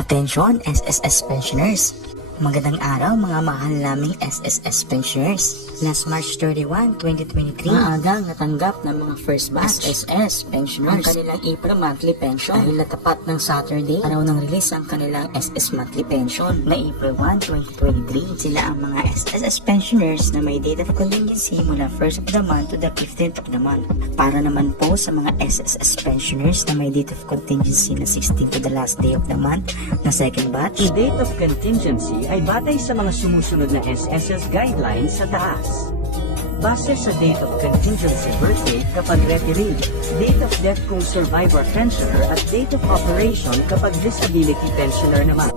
Attention SSS pensioners! Magandang araw mga mahal naming SSS pensioners. Last March 31, 2023, maagang natanggap ng mga first batch SSS pensioners ang kanilang April monthly pension dahil natapat ng Saturday, araw ng release ang kanilang SS monthly pension na April 1, 2023. Sila ang mga SSS pensioners na may date of contingency mula 1st of the month to the 15th of the month. Para naman po sa mga SSS pensioners na may date of contingency na 16th to the last day of the month na second batch, Ang date of contingency ay batay sa mga sumusunod na SSS guidelines sa taas. Base sa date of contingency birth date kapag retiree, date of death kung survivor pensioner at date of operation kapag disability pensioner naman.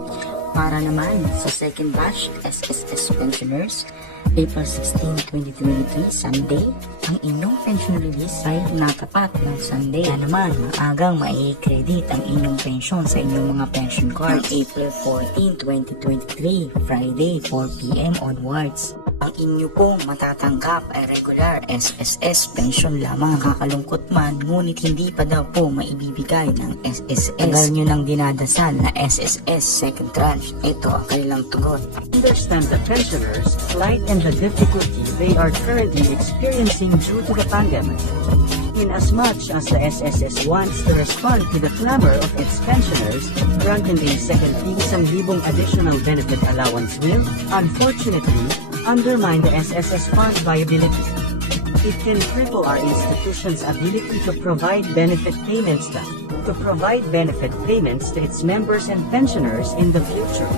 para naman sa second batch SSS pensioners, April 16, 2023, Sunday, ang inyong pension release ay natapat ng Sunday. Kaya naman, maagang mai-credit ang inyong pension sa inyong mga pension cards. April 14, 2023, Friday, 4 p.m. onwards. Ang inyo pong matatanggap ay regular SSS pension lamang. Kakalungkot man, ngunit hindi pa daw po maibibigay ng SSS. Tagal nyo nang dinadasal na SSS second tranche. Ito ang kanilang tugon. Understand the pensioners' plight and the difficulty they are currently experiencing due to the pandemic. Inasmuch as the SSS wants to respond to the clamor of its pensioners, granting a second isang libong additional benefit allowance will, unfortunately, undermine the SSS fund viability. It can cripple our institution's ability to provide benefit payments to its members and pensioners in the future.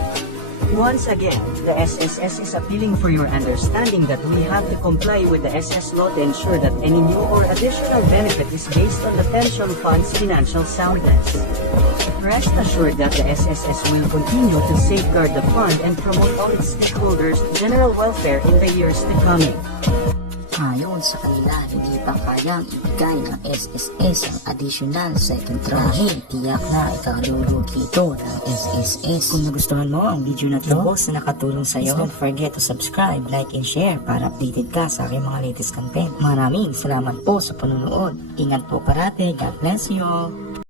Once again, the SSS is appealing for your understanding that we have to comply with the SS law to ensure that any new or additional benefit is based on the pension fund's financial soundness. Rest assured that the SSS will continue to safeguard the fund and promote all its stakeholders' general welfare in the years to come. Ayon sa kanila, hindi pa kayang ibigay ng SSS ang additional second tranche dahil tiyak na ikalulugi ito ng SSS. Kung nagustuhan mo ang video na ito na nakatulong sa iyo, don't forget to subscribe, like, and share para updated ka sa aking mga latest content. Maraming salamat po sa panunood. Ingat po parate. God bless you all.